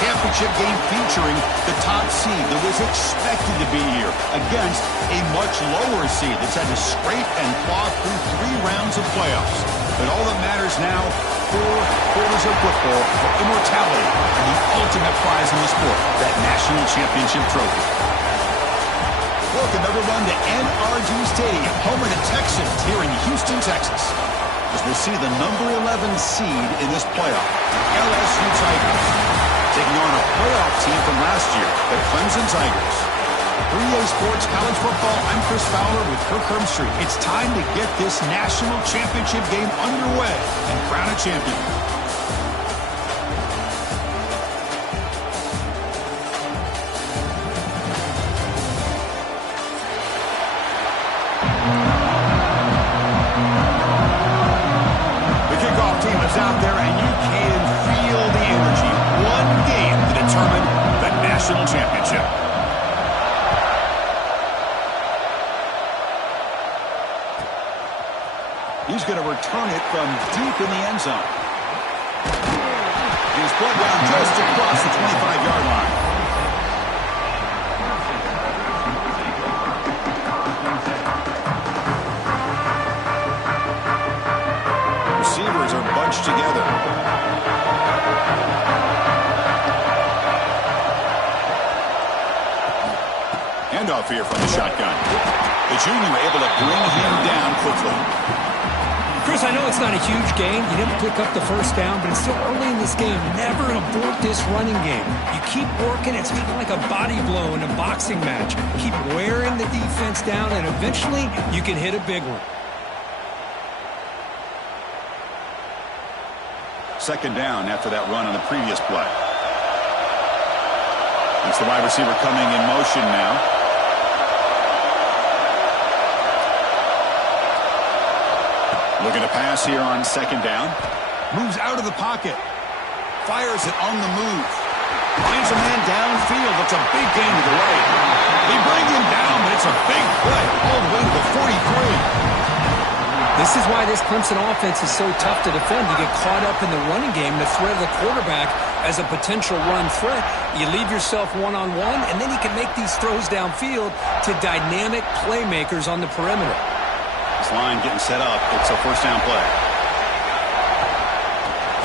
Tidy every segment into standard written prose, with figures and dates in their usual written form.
championship game featuring the top seed that was expected to be here against a much lower seed that's had to scrape and claw through 3 rounds of playoffs. But all that matters now, 4 quarters of football for immortality and the ultimate prize in the sport, that national championship trophy. Welcome, everyone, to NRG Stadium, home of the Texans here in Houston, Texas, as we'll see the number 11 seed in this playoff, the LSU Tigers, taking on a playoff team from last year, the Clemson Tigers. 3A Sports College Football, I'm Chris Fowler with Kirk Herbstreit. It's time to get this national championship game underway and crown a champion. Out there, and you can feel the energy. One game to determine the national championship. He's going to return it from deep in the end zone. He's brought down just across the 25-yard line. Receivers are bunched together. Handoff here from the shotgun. The junior able to bring him down quickly. Chris, I know it's not a huge gain. You didn't pick up the first down, but it's still early in this game. Never abort this running game. You keep working. It's kind of like a body blow in a boxing match. Keep wearing the defense down, and eventually you can hit a big one. Second down after that run on the previous play. It's the wide receiver coming in motion now. Looking to pass here on second down. Moves out of the pocket. Fires it on the move. Finds a man downfield. It's a big gain to the right. They bring him down, but it's a big play all the way to the 43. This is why this Clemson offense is so tough to defend. You get caught up in the running game, the threat of the quarterback as a potential run threat. You leave yourself one-on-one, and then you can make these throws downfield to dynamic playmakers on the perimeter. This line getting set up. It's a first down play.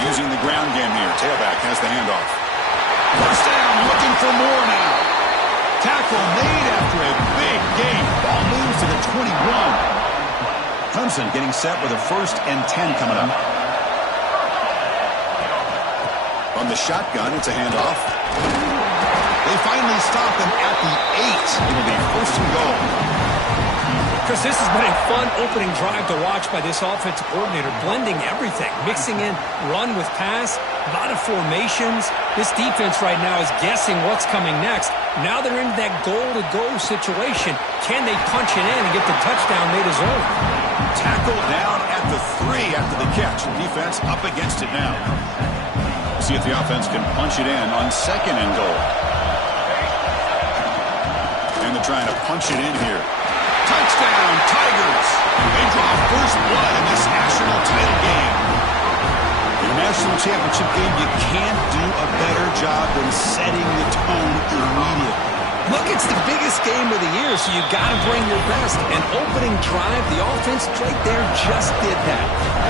Using the ground game here. Tailback has the handoff. First down, looking for more now. Tackle made after a big gain. Ball moves to the 21. Clemson getting set with a 1st and 10 coming up. On the shotgun, it's a handoff. They finally stop him at the 8. It'll be 1st and goal. Chris, this has been a fun opening drive to watch by this offensive coordinator, blending everything, mixing in run with pass, a lot of formations. This defense right now is guessing what's coming next. Now they're in that goal-to-go situation. Can they punch it in and get the touchdown they deserve? Tackle down at the 3 after the catch. Defense up against it now. See if the offense can punch it in on second and goal. And they're trying to punch it in here. Touchdown, Tigers! They draw first blood in this national title game. In a national championship game, you can't do a better job than setting the tone immediately. Look, it's the biggest game of the year, so you got to bring your best. An opening drive, the offense right there just did that.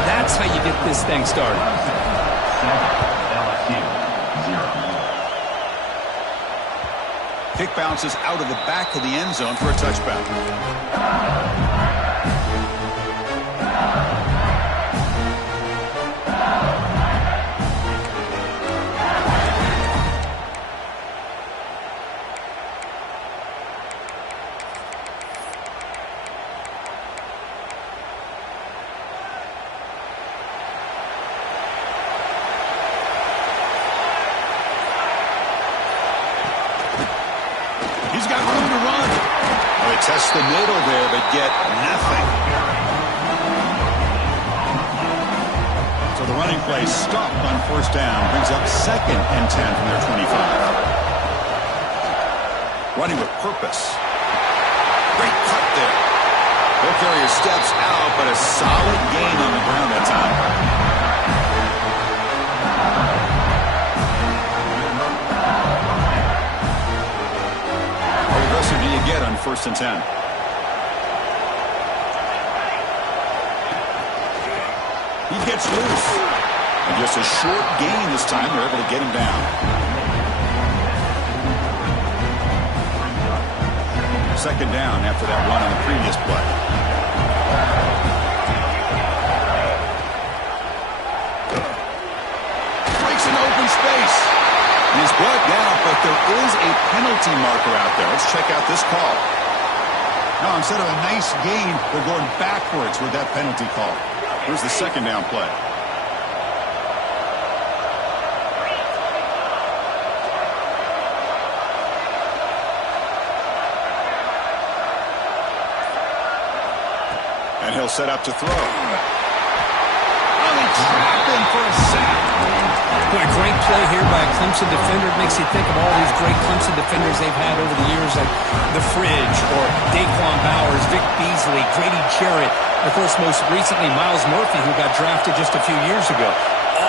That's how you get this thing started. LSU, 0. Kick bounces out of the back of the end zone for a touchback. He's got room to run. Oh, they test the middle there, but get nothing. So the running play stopped on first down. Brings up 2nd and 10 from their 25. Running with purpose. Great cut there. Ball carrier steps out, but a solid gain on the ground that time. 1st and 10. He gets loose. And just a short gain this time. They're able to get him down. 2nd down after that run on the previous play. Breaks an open space. And he's brought down, but there is a penalty marker out there. Let's check out this call. No, instead of a nice gain, they're going backwards with that penalty call. Here's the 2nd down play. And he'll set up to throw. Oh, they trap him for a sack. Boy, a great play here by a Clemson defender. It makes you think of all these great Clemson defenders they've had over the years, like The Fridge or Daquan Bowers, Vic Beasley, Grady Jarrett. Of course, most recently, Miles Murphy, who got drafted just a few years ago.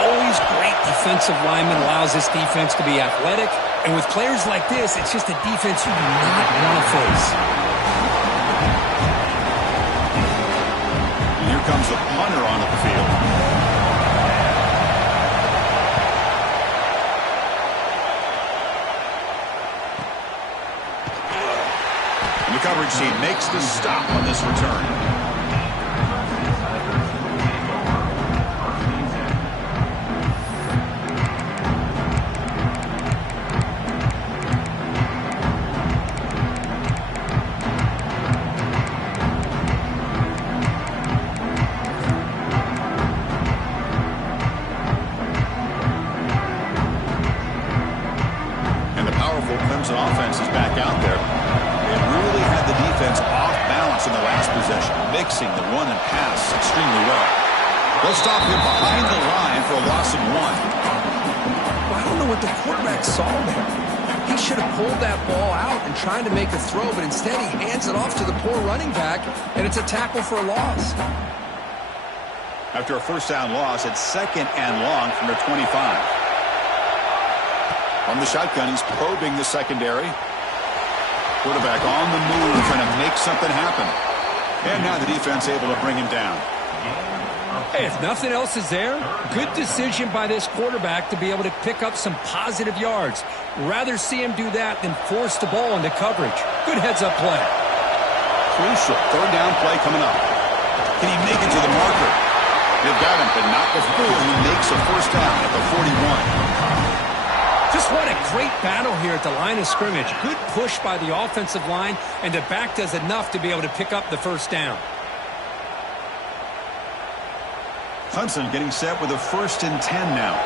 Always great defensive lineman, allows this defense to be athletic. And with players like this, it's just a defense you do not want to face. And here comes the punter onto the field. And the coverage team makes the stop on this return. Offense is back out there. They really had the defense off balance in the last possession, mixing the run and pass extremely well. They'll stop him behind the line for a loss of 1. Well, I don't know what the quarterback saw there. He should have pulled that ball out and tried to make a throw, but instead he hands it off to the poor running back, and it's a tackle for a loss. After a 1st down loss, it's 2nd and long from their 25. From the shotgun, he's probing the secondary. Quarterback on the move, trying to make something happen. And now the defense able to bring him down. Hey, if nothing else is there, good decision by this quarterback to be able to pick up some positive yards. Rather see him do that than force the ball into coverage. Good heads-up play. Crucial 3rd down play coming up. Can he make it to the marker? They've got him, but not before he makes a 1st down at the 41. Just what a great battle here at the line of scrimmage. Good push by the offensive line, and the back does enough to be able to pick up the 1st down. Clemson getting set with a 1st and 10 now.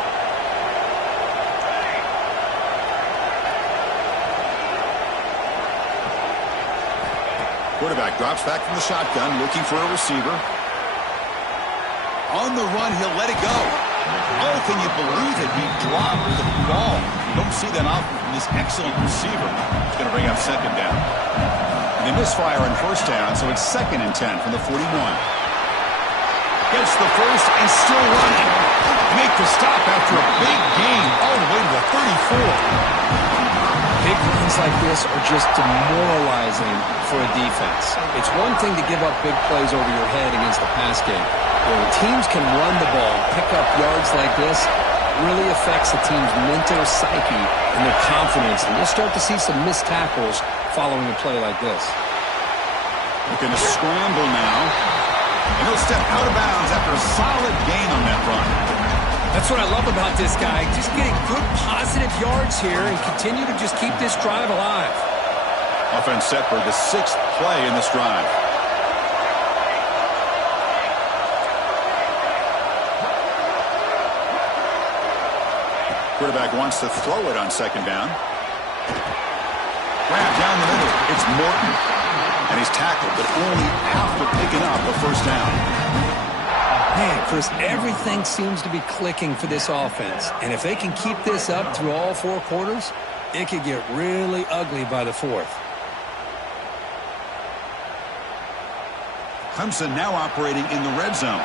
Quarterback drops back from the shotgun, looking for a receiver. On the run, he'll let it go. Oh, can you believe it? He dropped the ball. Don't see that often from this excellent receiver. He's going to bring up 2nd down. And they misfire on 1st down, so it's 2nd and 10 from the 41. Gets the 1st and still running. Make the stop after a big gain all the way to the 34. Big runs like this are just demoralizing for a defense. It's one thing to give up big plays over your head against the pass game. When teams can run the ball, pick up yards like this, really affects the team's mental psyche and their confidence. And you'll start to see some missed tackles following a play like this. Looking to scramble now. And he'll step out of bounds after a solid gain on that run. That's what I love about this guy. Just getting good positive yards here and continue to just keep this drive alive. Offense set for the 6th play in this drive. Quarterback wants to throw it on 2nd down. Grab down the middle. It's Morton. And he's tackled, but only after picking up a 1st down. Man, Chris, everything seems to be clicking for this offense. And if they can keep this up through all 4 quarters, it could get really ugly by the 4th. Clemson now operating in the red zone.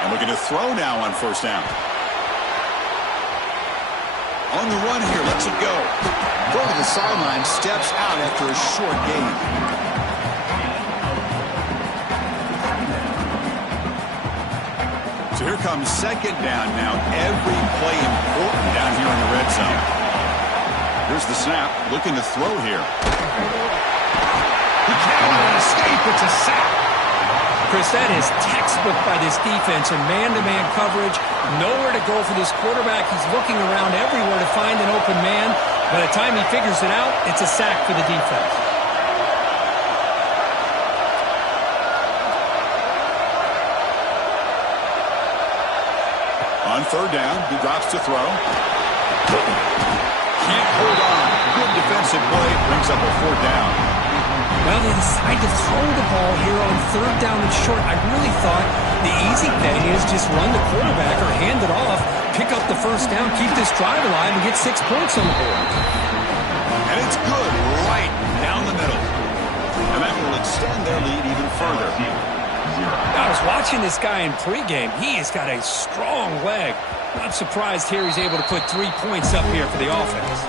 And looking to throw now on 1st down. On the run here, lets it go. Going to the sideline, steps out after a short gain. So here comes second down now. Every play important down here in the red zone. Here's the snap, looking to throw here. He cannot escape. It's a sack. Chris, that is textbook by this defense and man-to-man coverage. Nowhere to go for this quarterback. He's looking around everywhere to find an open man. By the time he figures it out, it's a sack for the defense. On third down, he drops to throw. Can't hold on. Good defensive play. Brings up a fourth down. Well, they decide to throw the ball here on third down and short. I really thought the easy thing is just run the quarterback or hand it off, pick up the first down, keep this drive alive, and get 6 points on the board. And it's good right down the middle. And that will extend their lead even further. I was watching this guy in pregame. He has got a strong leg. Not surprised here he's able to put 3 points up here for the offense.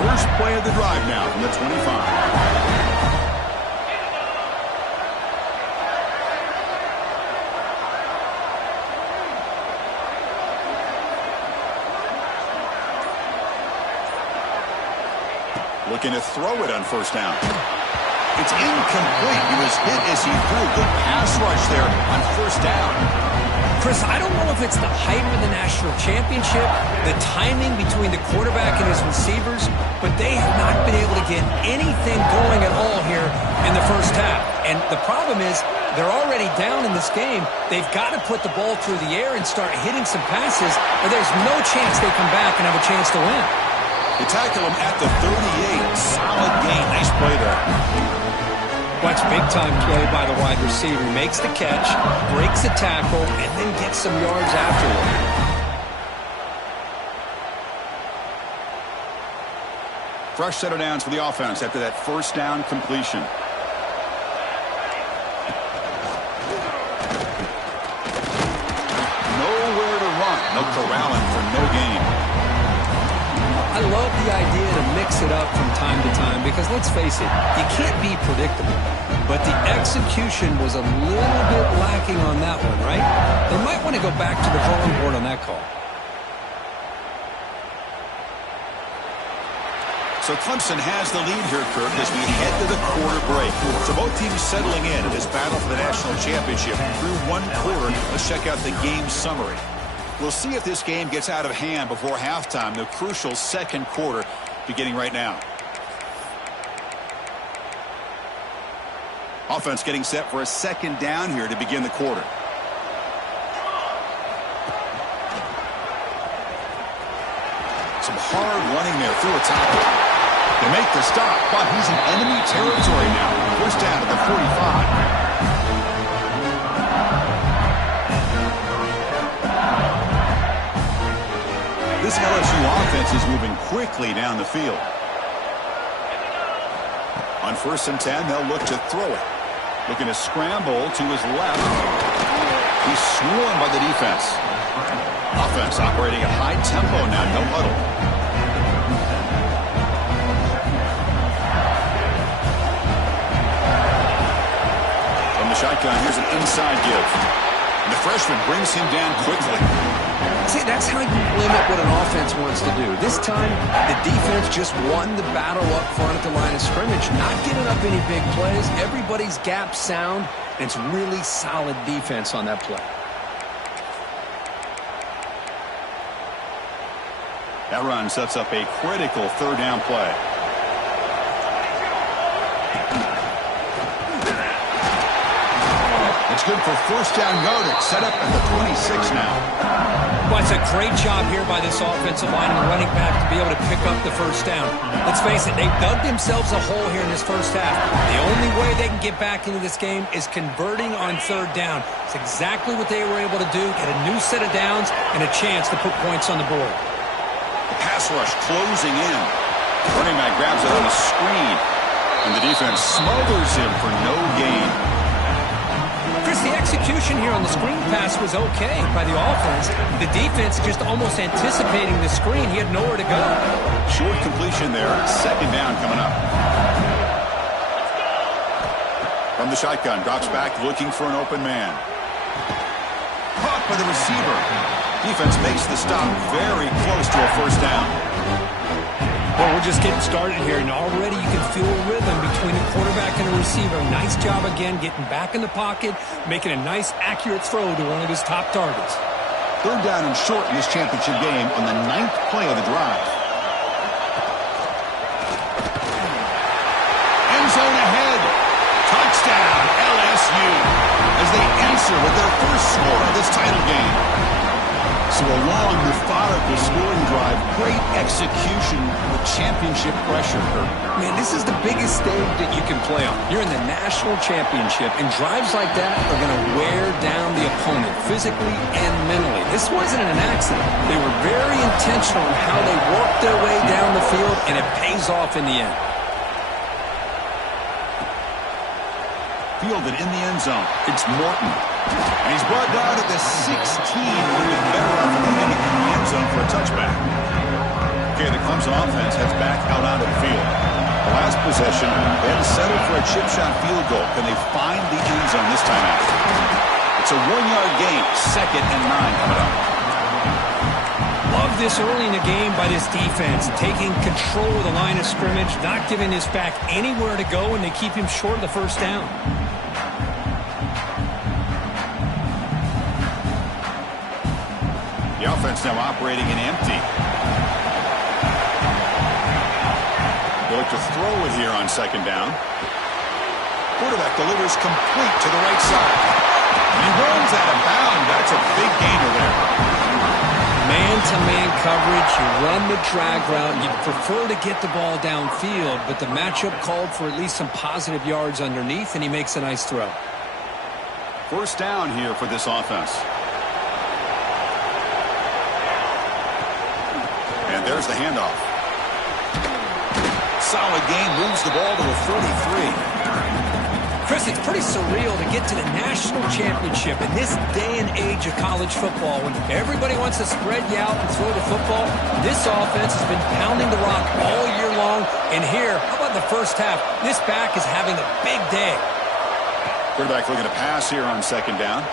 First play of the drive now from the 25. Looking to throw it on first down. It's incomplete. He was hit as he threw. Good pass rush there on first down. Chris, I don't know if it's the height of the national championship, the timing between the quarterback and his receivers, but they have not been able to get anything going at all here in the first half. And the problem is they're already down in this game. They've got to put the ball through the air and start hitting some passes, or there's no chance they come back and have a chance to win. They tackle him at the 38. Solid gain. Nice play there. Watch big-time play by the wide receiver. Makes the catch, breaks the tackle, and then gets some yards afterward. Fresh set of downs for the offense after that first down completion. Nowhere to run. No corralling for no gain. I love the idea to mix it up from time to time because, let's face it, you can't be predictable. But the execution was a little bit lacking on that one, right? They might want to go back to the drawing board on that call. So Clemson has the lead here, Kirk, as we head to the quarter break. So both teams settling in this battle for the national championship through one quarter. Let's check out the game summary. We'll see if this game gets out of hand before halftime, the crucial second quarter beginning right now. Offense getting set for a second down here to begin the quarter. Some hard running there through a tackle. They make the stop, but he's in enemy territory now. First down at the 45. This LSU offense is moving quickly down the field. On 1st and 10, they'll look to throw it. Looking to scramble to his left. He's swarmed by the defense. Offense operating at high tempo now, no huddle. From the shotgun, here's an inside give. And the freshman brings him down quickly. See, that's how you limit what an offense wants to do. This time, the defense just won the battle up front at the line of scrimmage, not giving up any big plays. Everybody's gap sound, and it's really solid defense on that play. That run sets up a critical third down play. It's good for first down yardage. Set up at the 26 now. Well, it's a great job here by this offensive line and the running back to be able to pick up the first down. Let's face it, they've dug themselves a hole here in this first half. The only way they can get back into this game is converting on third down. It's exactly what they were able to do, get a new set of downs and a chance to put points on the board. The pass rush closing in. The running back grabs it on the screen, and the defense smothers him for no gain. Chris, the execution execution here on the screen pass was okay by the offense. The defense just almost anticipating the screen. He had nowhere to go. Short completion there. Second down coming up. From the shotgun, drops back looking for an open man. Caught by the receiver. Defense makes the stop very close to a first down. Well, we're just getting started here, and already you can feel a rhythm between the quarterback and the receiver. Nice job again getting back in the pocket, making a nice, accurate throw to one of his top targets. Third down and short in this championship game on the 9th play of the drive. End zone ahead. Touchdown, LSU, as they answer with their first score of this title game. So a long, methodical scoring drive, great execution with championship pressure. Man, this is the biggest stage that you can play on. You're in the national championship, and drives like that are going to wear down the opponent physically and mentally. This wasn't an accident. They were very intentional in how they worked their way down the field, and it pays off in the end. Fielded in the end zone. It's Morton. And he's brought down at the 16. Would have been better off in the end zone for a touchback. Okay, the Clemson offense heads back out onto the field. The last possession, they had to settle for a chip shot field goal. Can they find the end zone this time out? It's a 1-yard gain. 2nd and 9 coming up. Love this early in the game by this defense, taking control of the line of scrimmage, not giving this back anywhere to go, and they keep him short of the first down. The offense now operating in empty. They look to throw it here on 2nd down. Quarterback delivers complete to the right side. And he runs out of bounds. That's a big gainer there. Man-to-man coverage, you run the drag route. You'd prefer to get the ball downfield, but the matchup called for at least some positive yards underneath, and he makes a nice throw. First down here for this offense. And there's the handoff. Solid gain, moves the ball to a 43. Chris, it's pretty surreal to get to the national championship in this day and age of college football when everybody wants to spread you out and throw the football. This offense has been pounding the rock all year long. And here, how about the first half? This back is having a big day. Quarterback looking to pass here on 2nd down.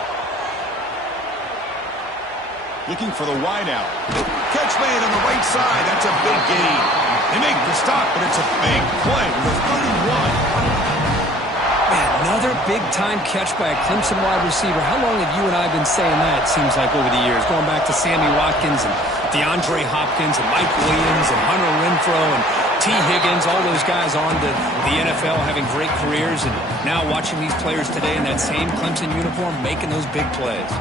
Looking for the wideout. Catch made on the right side. That's a big gain. They make the stop, but it's a big play with a 31. Another big-time catch by a Clemson wide receiver. How long have you and I been saying that, it seems like, over the years? Going back to Sammy Watkins and DeAndre Hopkins and Mike Williams and Hunter Renfrow and T. Higgins, all those guys on to the NFL having great careers, and now watching these players today in that same Clemson uniform making those big plays.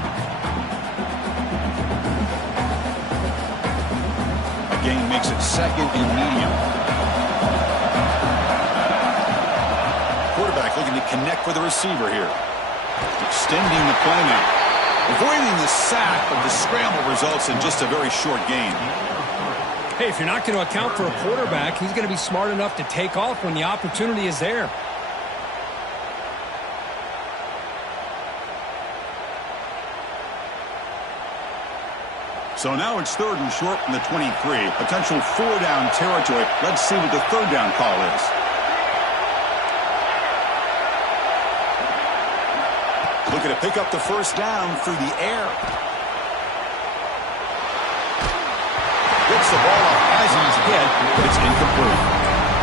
A gain makes it 2nd and medium. Quarterback looking to connect with the receiver here. Extending the play now. Avoiding the sack, but the scramble results in just a very short gain. Hey, if you're not going to account for a quarterback, he's going to be smart enough to take off when the opportunity is there. So now it's 3rd and short from the 23. Potential 4-down territory. Let's see what the 3rd down call is. Looking to pick up the first down through the air. Gets the ball off Eisen's head, but it's incomplete.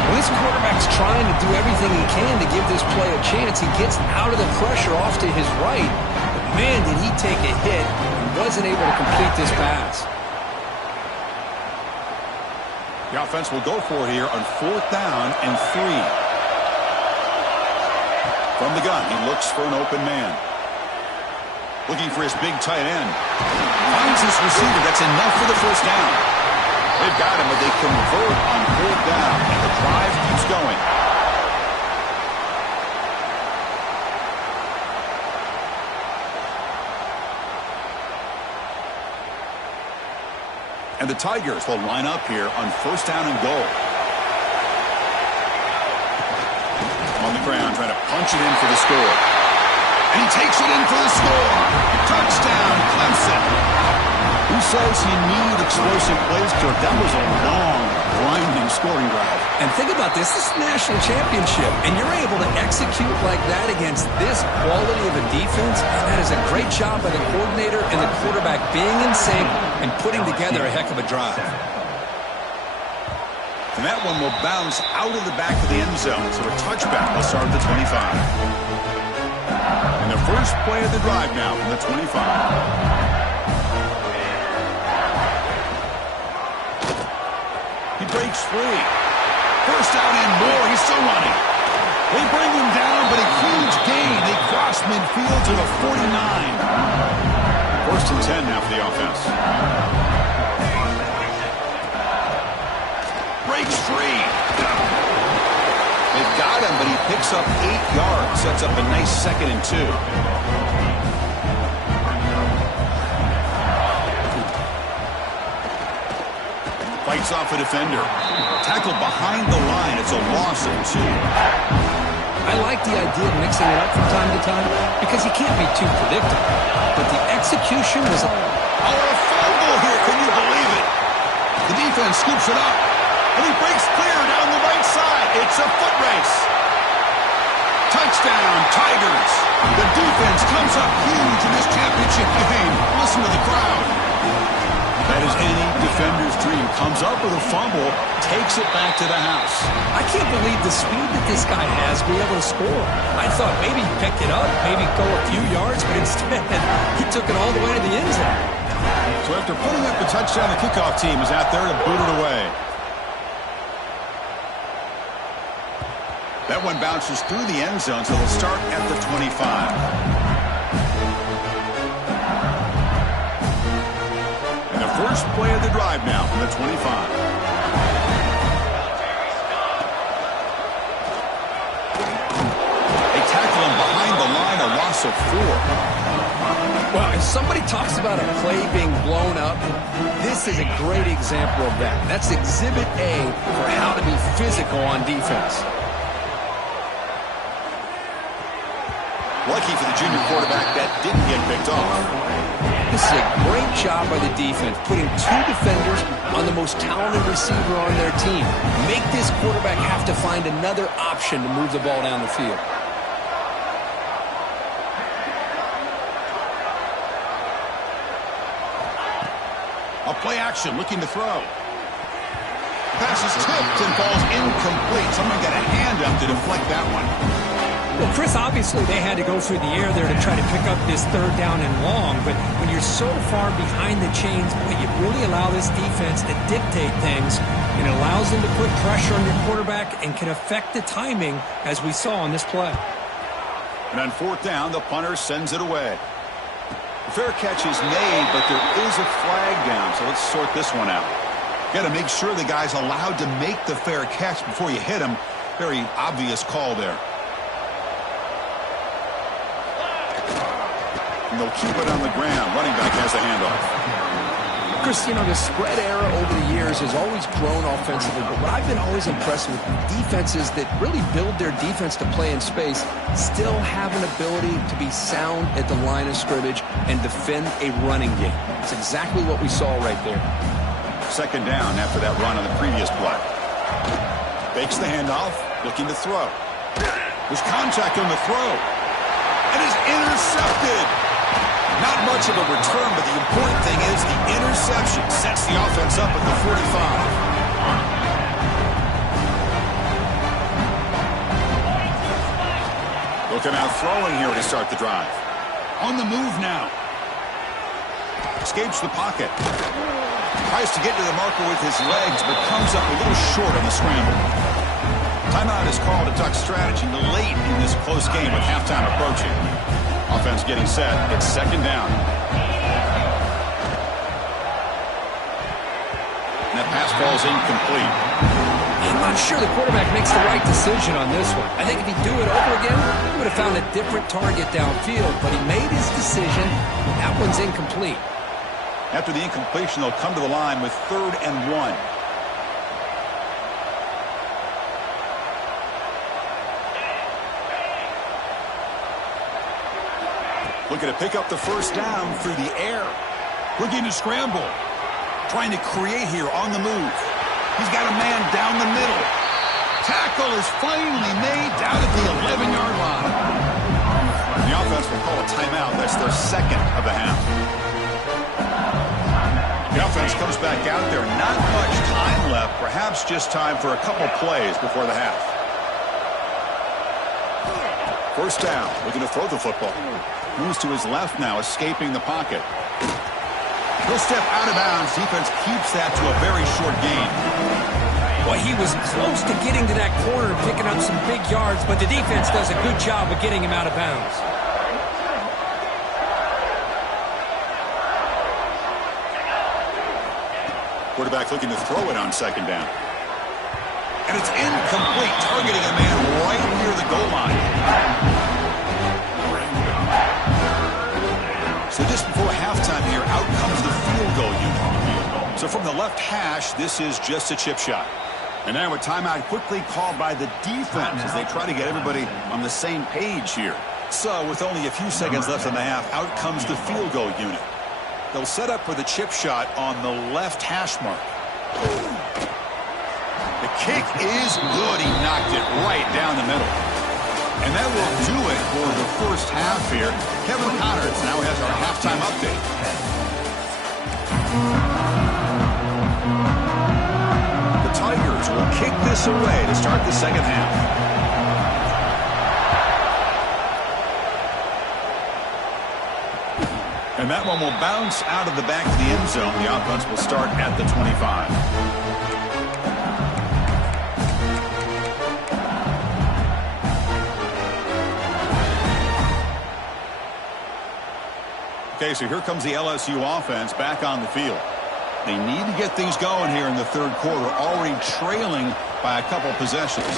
Well, this quarterback's trying to do everything he can to give this play a chance. He gets out of the pressure off to his right. But man, did he take a hit and wasn't able to complete this pass. The offense will go for it here on 4th down and 3. From the gun, he looks for an open man. Looking for his big tight end. Finds his receiver. That's enough for the first down. They've got him, but they convert on 4th down, and the drive keeps going. And the Tigers will line up here on 1st down and goal. On the ground, trying to punch it in for the score. And He takes it in for the score. Touchdown, Clemson. Who says you need explosive plays, Kirk? That was a long, grinding scoring drive. And think about this. This is a national championship, and you're able to execute like that against this quality of a defense. That is a great job by the coordinator and the quarterback being in sync and putting together a heck of a drive. And that one will bounce out of the back of the end zone. So a touchback will start at the 25. And the first play of the drive now from the 25. He breaks free. First down and more. He's still running. They bring him down, but a huge gain. They cross midfield to the 49. First and 10 now for the offense. Breaks free. They've got him, but he picks up 8 yards. Sets up a nice 2nd and 2. Fights off a defender. Tackled behind the line. It's a loss of 2. I like the idea of mixing it up from time to time because you can't be too predictable. But the execution was a fumble here. Can you believe it? The defense scoops it up. And he breaks clear down the right side. It's a foot race. Touchdown, Tigers. The defense comes up huge in this championship game. Listen to the crowd. That is any defender's dream. Comes up with a fumble, takes it back to the house. I can't believe the speed that this guy has to be able to score. I thought maybe he picked it up, maybe go a few yards, but instead he took it all the way to the end zone. So after putting up the touchdown, the kickoff team is out there to boot it away. That one bounces through the end zone, so they'll start at the 25. First play of the drive now from the 25. They tackle him behind the line, a loss of 4. Well, if somebody talks about a play being blown up, this is a great example of that. That's exhibit A for how to be physical on defense. Lucky for the junior quarterback that didn't get picked off. This is a great job by the defense, putting 2 defenders on the most talented receiver on their team. Make this quarterback have to find another option to move the ball down the field. A play action, looking to throw. Pass is tipped and falls incomplete. Someone got a hand up to deflect that one. Well, Chris, obviously they had to go through the air there to try to pick up this 3rd down and long, but when you're so far behind the chains, boy, you really allow this defense to dictate things, and it allows them to put pressure on your quarterback and can affect the timing, as we saw on this play. And on 4th down, the punter sends it away. The fair catch is made, but there is a flag down, so let's sort this one out. Got to make sure the guy's allowed to make the fair catch before you hit him. Very obvious call there. And they'll keep it on the ground. Running back has the handoff. Chris, you know, the spread era over the years has always grown offensively, but what I've been always impressed with, defenses that really build their defense to play in space still have an ability to be sound at the line of scrimmage and defend a running game. It's exactly what we saw right there. 2nd down after that run on the previous play. Fakes the handoff, looking to throw. There's contact on the throw. It is intercepted. Not much of a return, but the important thing is the interception sets the offense up at the 45. Looking out throwing here to start the drive. On the move now. Escapes the pocket. Tries to get to the marker with his legs, but comes up a little short on the scramble. Timeout is called to duck strategy late in this close game with halftime approaching. Offense getting set. It's 2nd down. And that pass ball is incomplete. I'm not sure the quarterback makes the right decision on this one. I think if he'd do it over again, he would have found a different target downfield, but he made his decision. That one's incomplete. After the incompletion, they'll come to the line with 3rd and 1. Looking to pick up the first down through the air. Looking to scramble. Trying to create here on the move. He's got a man down the middle. Tackle is finally made down at the 11-yard line. The offense will call a timeout. That's their second of the half. The offense comes back out there. Not much time left. Perhaps just time for a couple plays before the half. First down. Looking to throw the football. Moves to his left now, escaping the pocket. He'll step out of bounds. Defense keeps that to a very short gain. Well, he was close to getting to that corner and picking up some big yards, but the defense does a good job of getting him out of bounds. Quarterback looking to throw it on second down. And it's incomplete, targeting a man right near the goal line. So just before halftime here, out comes the field goal unit. So from the left hash, this is just a chip shot. And now a timeout quickly called by the defense as they try to get everybody on the same page here. So with only a few seconds left in the half, out comes the field goal unit. They'll set up for the chip shot on the left hash mark. The kick is good. He knocked it right down the middle. And that will do it for the first half here. Kevin Connors now has our halftime update. The Tigers will kick this away to start the second half. And that one will bounce out of the back of the end zone. The offense will start at the 25. Okay, so here comes the LSU offense back on the field. They need to get things going here in the third quarter, already trailing by a couple possessions.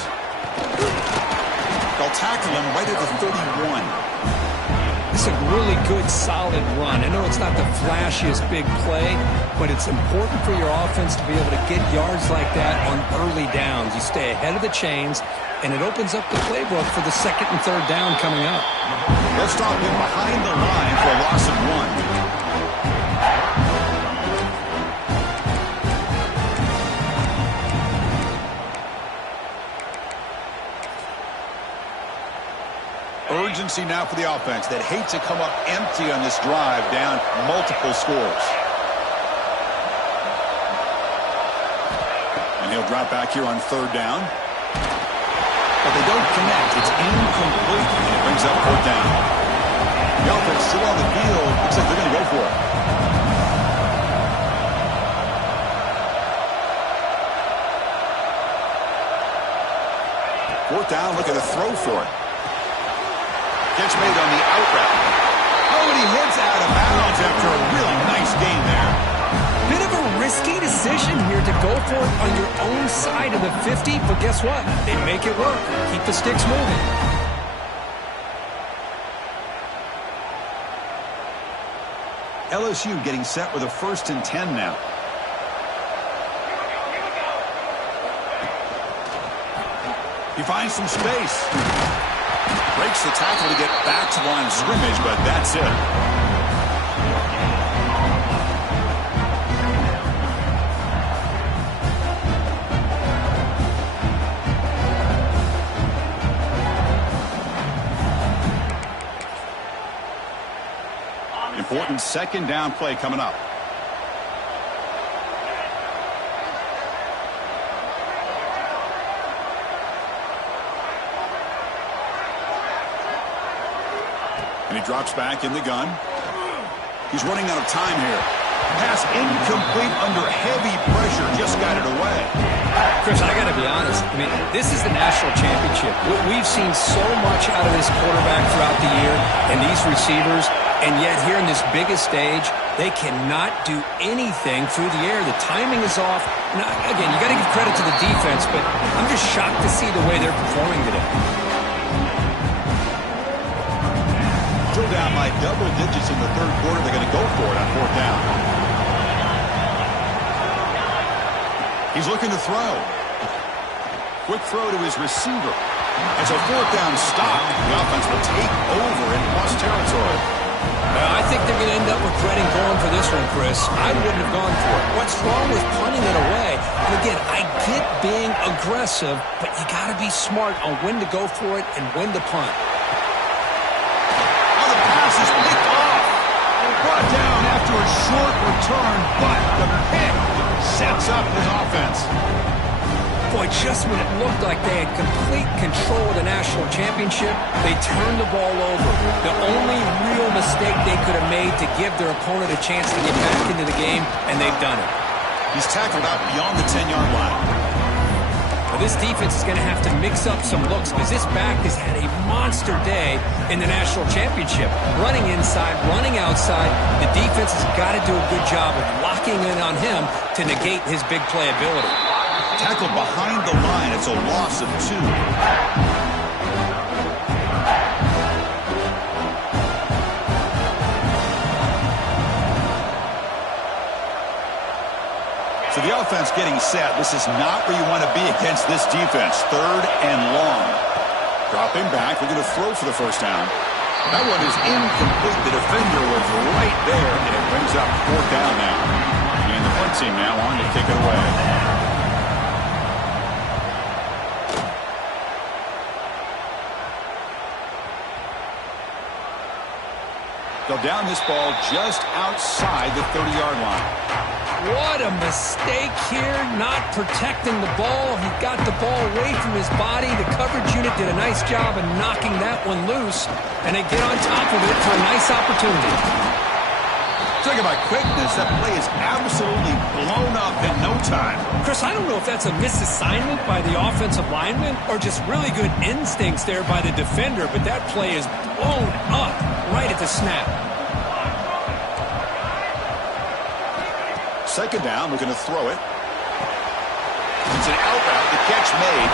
They'll tackle him right at the 31. It's a really good, solid run. I know it's not the flashiest big play, but it's important for your offense to be able to get yards like that on early downs. You stay ahead of the chains, and it opens up the playbook for the second and third down coming up. They'll stop him behind the line for a loss of 1. Urgency now for the offense that hate to come up empty on this drive, down multiple scores. And he'll drop back here on third down. But they don't connect. It's incomplete, and it brings up fourth down. The offense still on the field. Looks like they're going to go for it. Fourth down, look at the throw for it. Catch made on the out route. Oh, and he hits out of bounds after a really nice game there. Bit of a risky decision here to go for it on your own side of the 50, but guess what? They make it work. Keep the sticks moving. LSU getting set with a 1st and 10 now. He finds some space. Breaks the tackle to get back to the line of scrimmage, but that's it. Important second down play coming up. And he drops back in the gun. He's running out of time here. Pass incomplete under heavy pressure. Just got it away. Chris, I got to be honest. I mean, this is the national championship. We've seen so much out of this quarterback throughout the year and these receivers, and yet here in this biggest stage, they cannot do anything through the air. The timing is off. Now, again, you got to give credit to the defense, but I'm just shocked to see the way they're performing today. Still down by double digits in the third quarter. They're going to go for it on fourth down. He's looking to throw. Quick throw to his receiver. It's a fourth down stop. The offense will take over in plus territory. for this one, Chris. I wouldn't have gone for it. What's wrong with punting it away? And again, I get being aggressive, but you got to be smart on when to go for it and when to punt. Oh, the pass is picked off. Brought down after a short return, but the pick sets up his offense. Boy, just when it looked like they had complete control of the national championship, they turned the ball over. The only real mistake they could have made to give their opponent a chance to get back into the game, and they've done it. He's tackled out beyond the 10-yard line. Well, this defense is going to have to mix up some looks because this back has had a monster day in the national championship. Running inside, running outside. The defense has got to do a good job of locking in on him to negate his big play ability. Tackled behind the line. It's a loss of 2. So the offense getting set. This is not where you want to be against this defense. 3rd and long. Dropping back. We're going to throw for the first down. That one is incomplete. The defender was right there, and it brings up 4th down now. And the punt team now on to kick it away. They'll down this ball just outside the 30-yard line. What a mistake here, not protecting the ball. He got the ball away from his body. The coverage unit did a nice job of knocking that one loose, and they get on top of it for a nice opportunity. Talking about quickness, that play is absolutely blown up in no time. Chris, I don't know if that's a misassignment by the offensive lineman or just really good instincts there by the defender, but that play is blown up right at the snap. 2nd down, we're going to throw it. It's an out route, the catch made.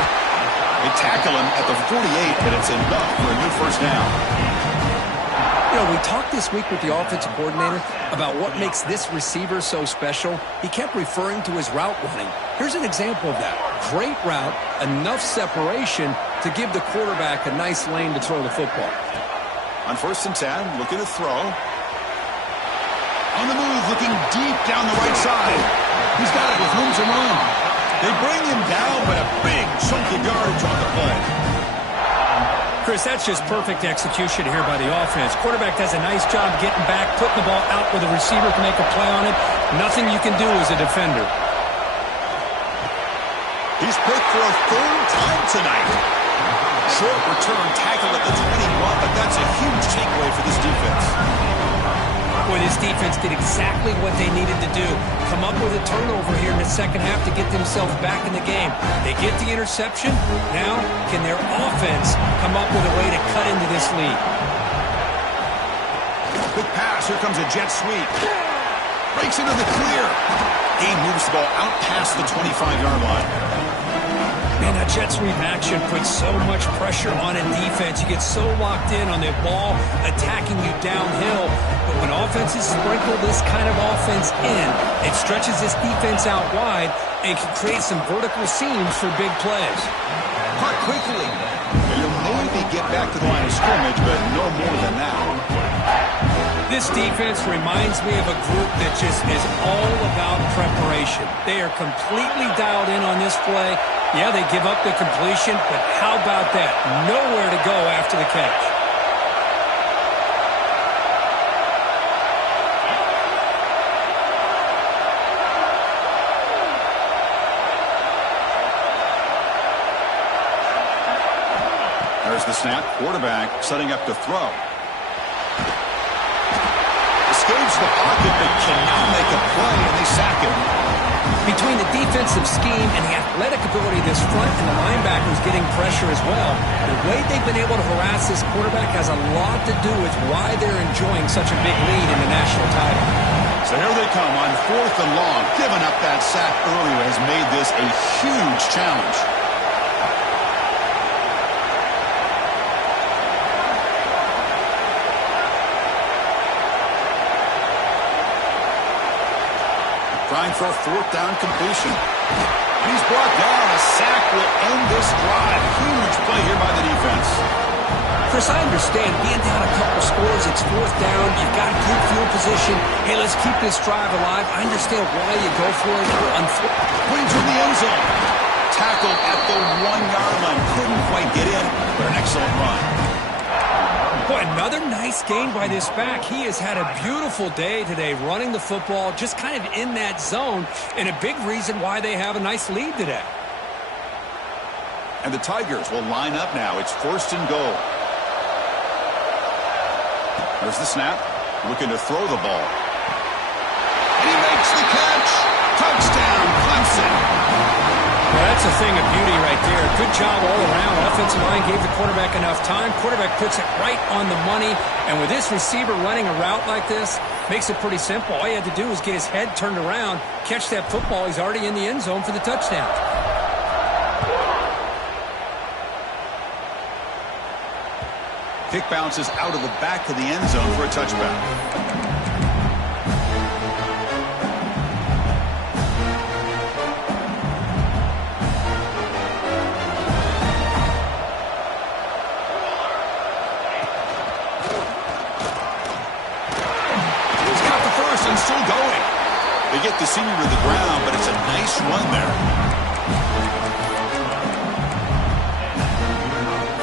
They tackle him at the 48, but it's enough for a new 1st down. You know, we talked this week with the offensive coordinator about what makes this receiver so special. He kept referring to his route running. Here's an example of that. Great route, enough separation to give the quarterback a nice lane to throw the football. On 1st and 10, looking to throw. On the move, looking deep down the right side. He's got it with room to run. They bring him down, but a big chunk of yardage on the play. Chris, that's just perfect execution here by the offense. Quarterback does a nice job getting back, putting the ball out where the receiver can make a play on it. Nothing you can do as a defender. He's picked for a 3rd time tonight. Short return, tackle at the 21, but that's a huge takeaway for this defense. Boy, this defense did exactly what they needed to do. Come up with a turnover here in the 2nd half to get themselves back in the game. They get the interception. Now, can their offense come up with a way to cut into this lead? Quick pass. Here comes a jet sweep. Breaks into the clear. He moves the ball out past the 25-yard line. Man, that jet sweep action puts so much pressure on a defense. You get so locked in on the ball attacking you downhill. But when offenses sprinkle this kind of offense in, it stretches this defense out wide and can create some vertical seams for big plays. Caught quickly. You'll maybe get back to the line of scrimmage, but no more than that. This defense reminds me of a group that just is all about preparation. They are completely dialed in on this play. Yeah, they give up the completion, but how about that? Nowhere to go after the catch. There's the snap. Quarterback setting up to throw. Escapes the pocket, but cannot make a play, and they sack him. Between the defensive scheme and the athletic ability of this front and the linebackers getting pressure as well, the way they've been able to harass this quarterback has a lot to do with why they're enjoying such a big lead in the national title. So here they come on 4th and long. Giving up that sack earlier has made this a huge challenge. Trying for a 4th down completion. And he's brought down. A sack will end this drive. Huge play here by the defense. Chris, I understand being down a couple scores, it It's fourth down. You've got good field position. Hey, let's keep this drive alive. I understand why you go for it. Putting through the end zone. Tackled at the 1-yard line. Couldn't quite get in, but an excellent run. Boy, another nice gain by this back. He has had a beautiful day today running the football, just kind of in that zone, and a big reason why they have a nice lead today. And the Tigers will line up now. It's first and goal. There's the snap. Looking to throw the ball. And he makes the catch. Touchdown, Clemson. Well, that's a thing of beauty right there. Good job all around. Offensive line gave the quarterback enough time. Quarterback puts it right on the money. And with this receiver running a route like this, makes it pretty simple. All you had to do was get his head turned around, catch that football. He's already in the end zone for the touchdown. Kick bounces out of the back of the end zone for a touchback. He's got the first and still going. They get the senior to the ground, but it's a nice run there.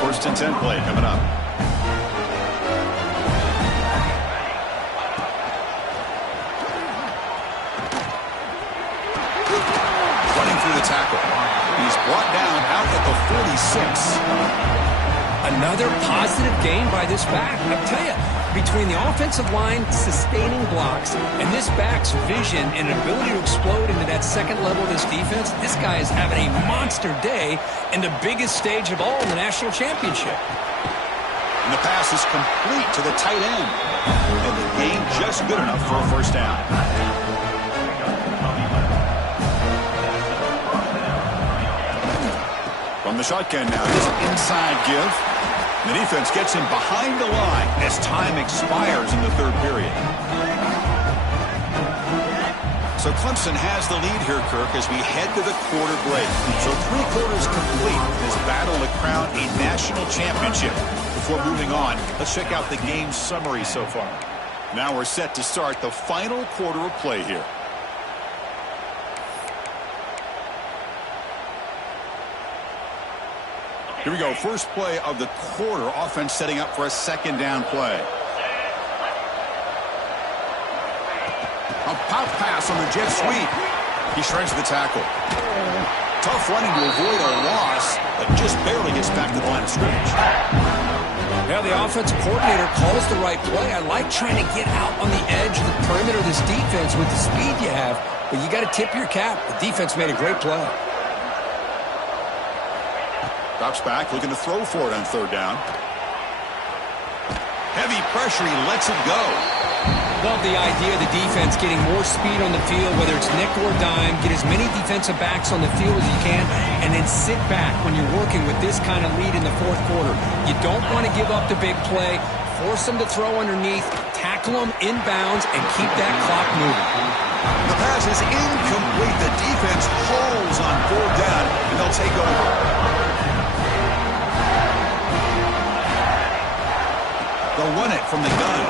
First and 10 play coming up. Tackle. He's brought down out at the 46. Another positive gain by this back. I tell you, between the offensive line sustaining blocks and this back's vision and ability to explode into that second level of this defense, this guy is having a monster day in the biggest stage of all in the national championship. And the pass is complete to the tight end. And the gain just good enough for a first down. From the shotgun now, his inside give. The defense gets him behind the line as time expires in the third period. So Clemson has the lead here, Kirk, as we head to the quarter break. So 3 quarters complete in this battle to crown a national championship. Before moving on, let's check out the game summary so far. Now we're set to start the final quarter of play here. Here we go. First play of the quarter. Offense setting up for a second down play. A pop pass on the jet sweep. He shreds the tackle. Tough running to avoid a loss, but just barely gets back to the line of scrimmage. Yeah, the offensive coordinator calls the right play. I like trying to get out on the edge of the perimeter of this defense with the speed you have, but you got to tip your cap. The defense made a great play. Drops back, looking to throw for it on third down. Heavy pressure, he lets it go. Love the idea of the defense getting more speed on the field, whether it's nickel or dime, get as many defensive backs on the field as you can, and then sit back when you're working with this kind of lead in the fourth quarter. You don't want to give up the big play, force them to throw underneath, tackle them inbounds, and keep that clock moving. The pass is incomplete. The defense holds on fourth down, and they'll take over. They'll run it from the gun.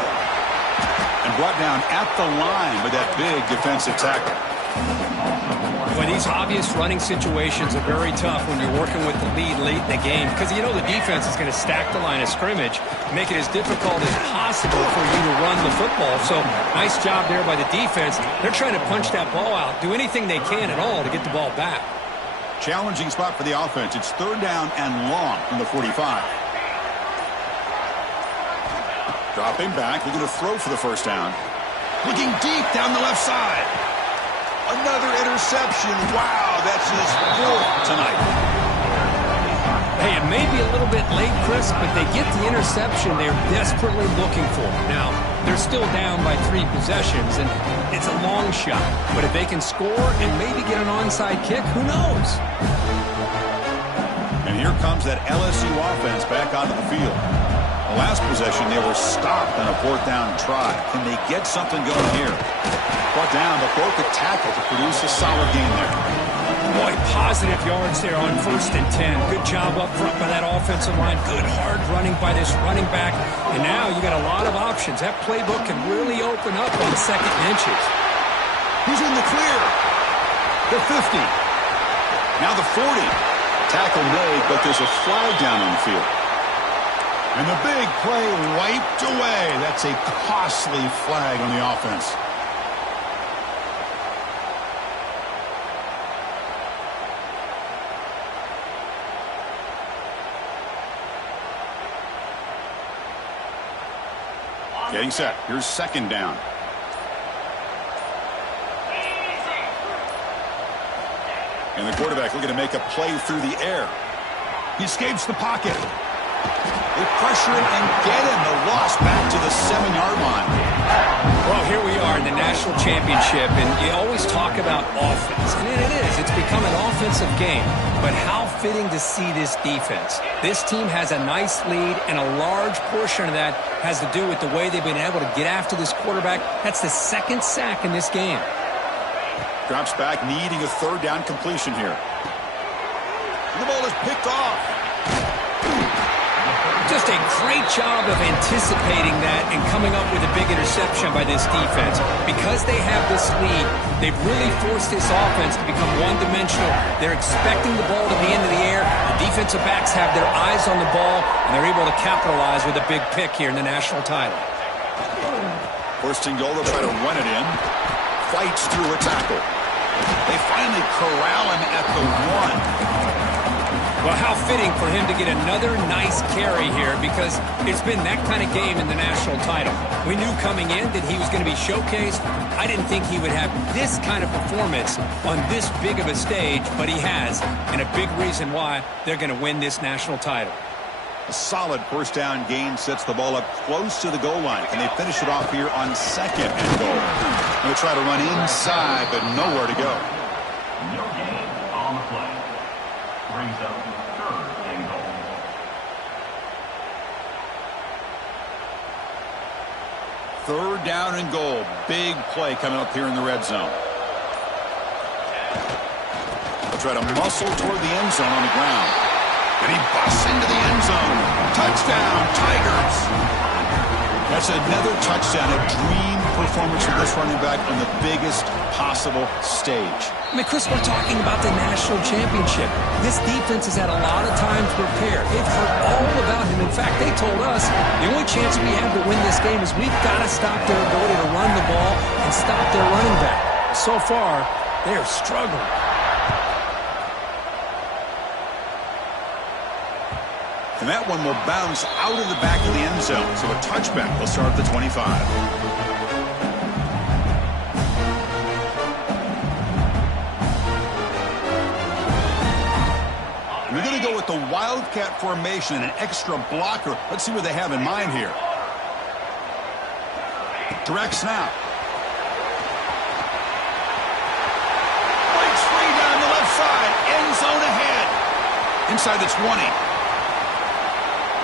And brought down at the line with that big defensive tackle. Well, these obvious running situations are very tough when you're working with the lead late in the game, because you know the defense is going to stack the line of scrimmage, make it as difficult as possible for you to run the football. So nice job there by the defense. They're trying to punch that ball out, do anything they can at all to get the ball back. Challenging spot for the offense. It's third down and long from the 45. Dropping back, looking to throw for the first down. Looking deep down the left side. Another interception. Wow, that's his fourth tonight. Hey, it may be a little bit late, Chris, but they get the interception they're desperately looking for. Now, they're still down by 3 possessions, and it's a long shot. But if they can score and maybe get an onside kick, who knows? And here comes that LSU offense back onto the field. The last possession, they were stopped on a fourth down try. Can they get something going here? Brought down, but broke a tackle to produce a solid game there. Boy, positive yards there on 1st and 10. Good job up front by that offensive line. Good hard running by this running back. And now you got a lot of options. That playbook can really open up on 2nd and inches. He's in the clear. The 50. Now the 40. Tackle made, but there's a flag down on the field. And the big play wiped away. That's a costly flag on the offense. Getting set. Here's 2nd down. And the quarterback looking to make a play through the air. He escapes the pocket. They pressure him and get him. The loss back to the 7-yard line. Well, here we are in the national championship, and you always talk about offense. And it is. It's become an offensive game. But how fitting to see this defense. This team has a nice lead, and a large portion of that has to do with the way they've been able to get after this quarterback. That's the 2nd sack in this game. Drops back, needing a 3rd down completion here. And the ball is picked off. Just a great job of anticipating that and coming up with a big interception by this defense. Because they have this lead, they've really forced this offense to become one-dimensional. They're expecting the ball to be into the air. The defensive backs have their eyes on the ball, and they're able to capitalize with a big pick here in the national title. 1st and goal, they'll try to run it in. Fights through a tackle. They finally corral him at the 1. Well, how fitting for him to get another nice carry here, because it's been that kind of game in the national title. We knew coming in that he was going to be showcased. I didn't think he would have this kind of performance on this big of a stage, but he has, and a big reason why they're going to win this national title. A solid 1st down gain sets the ball up close to the goal line. Can they finish it off here on 2nd and goal? Going to try to run inside, but nowhere to go. No gain on the play. Brings up 3rd and goal. 3rd down and goal. Big play coming up here in the red zone. They'll try to muscle toward the end zone on the ground. And he busts into the end zone. Touchdown, Tigers. That's another touchdown, a dream performance from this running back on the biggest possible stage. I mean, Chris, we're talking about the national championship. This defense has had a lot of time to prepare. They've heard all about him. In fact, they told us the only chance we have to win this game is we've got to stop their ability to run the ball and stop their running back. So far, they're struggling. And that one will bounce out of the back of the end zone. So a touchback will start at the 25. We're going to go with the Wildcat formation and an extra blocker. Let's see what they have in mind here. Direct snap. Breaks free down the left side. End zone ahead. Inside the 20.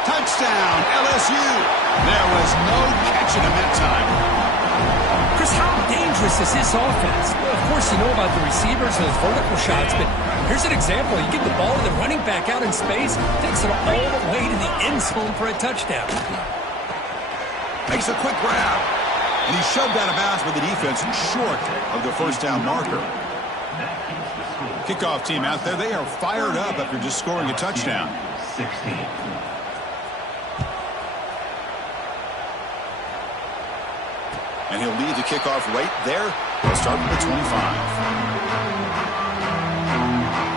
Touchdown, LSU. There was no catching him that time. Chris, how dangerous is this offense? Well, of course, you know about the receivers and those vertical shots, but here's an example. You get the ball to the running back out in space, takes it all the way to the end zone for a touchdown. Makes a quick grab. And he shoved out of bounds with the defense short of the 1st down marker. Kickoff team out there, they are fired up after just scoring a touchdown. 16. And he'll lead the kickoff right there. He'll start with the 25.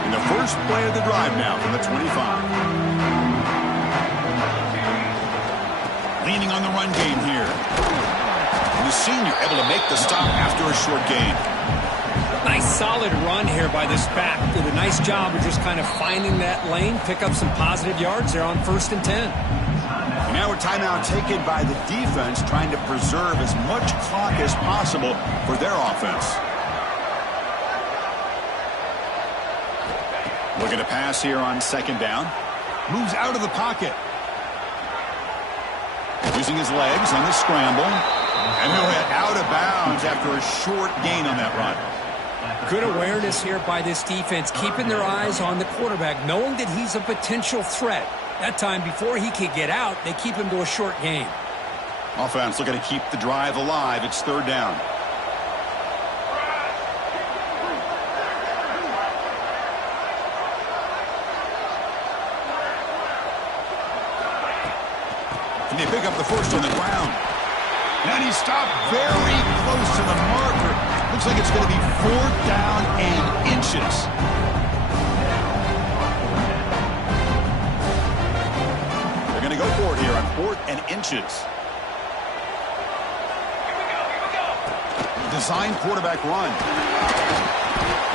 And the first play of the drive now from the 25. Leaning on the run game here. And the senior able to make the stop after a short gain. Nice solid run here by this back. Did a nice job of just kind of finding that lane, pick up some positive yards there on 1st and 10. And now a timeout taken by the defense, trying to preserve as much clock as possible for their offense. Looking to pass here on 2nd down. Moves out of the pocket. Using his legs on the scramble. And he'll hit out of bounds after a short gain on that run. Good awareness here by this defense, keeping their eyes on the quarterback, knowing that he's a potential threat. That time, before he could get out, they keep him to a short game. Offense looking to keep the drive alive. It's third down. And they pick up the first on the ground. And he stopped very close to the marker. Looks like it's going to be fourth down and inches. They're going to go for it here on fourth and inches. Design quarterback run.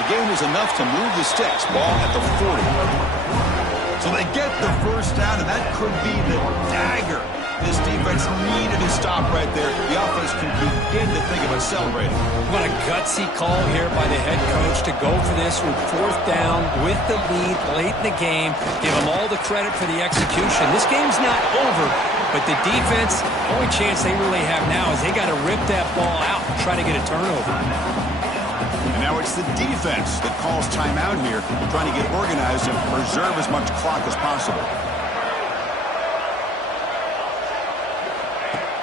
The game was enough to move the sticks. Ball at the 40. So they get the first down, and that could be the dagger. This defense needed to stop right there. The offense can begin to think about celebrating. What a gutsy call here by the head coach to go for this with fourth down with the lead late in the game. Give them all the credit for the execution. This game's not over, but the defense, the only chance they really have now is they got to rip that ball out and try to get a turnover. And now it's the defense that calls timeout here, trying to get organized and preserve as much clock as possible.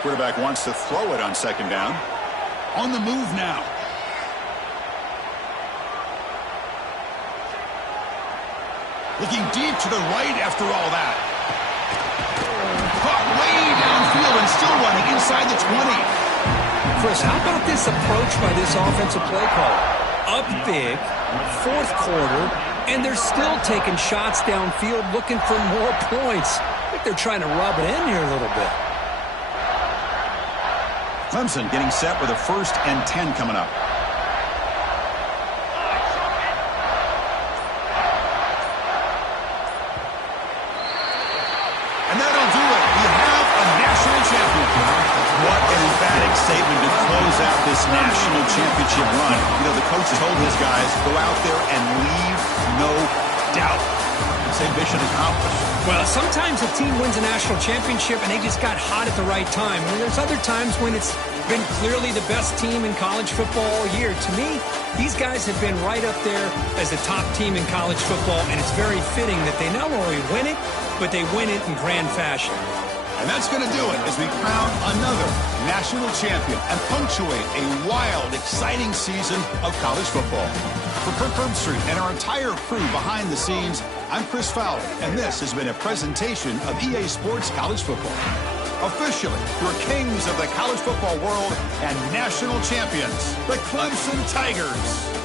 Quarterback wants to throw it on second down. On the move now. Looking deep to the right after all that. Caught way downfield and still running inside the 20. Chris, how about this approach by this offensive play caller? Up big, fourth quarter, and they're still taking shots downfield looking for more points. I think they're trying to rub it in here a little bit. Clemson getting set with a 1st and 10 coming up. And that'll do it. We have a national champion. What an emphatic statement to close out this national championship run. You know, the coach has told his guys, go out there and leave no doubt. Say mission accomplished. Well, sometimes a team wins a national championship and they just got hot at the right time. And there's other times when it's been clearly the best team in college football all year. To me, these guys have been right up there as the top team in college football, and it's very fitting that they not only win it, but they win it in grand fashion. And that's going to do it as we crown another national champion and punctuate a wild, exciting season of college football. For Kirk Herbstreit and our entire crew behind the scenes, I'm Chris Fowler, and this has been a presentation of EA Sports College Football. Officially, your kings of the college football world and national champions, the Clemson Tigers.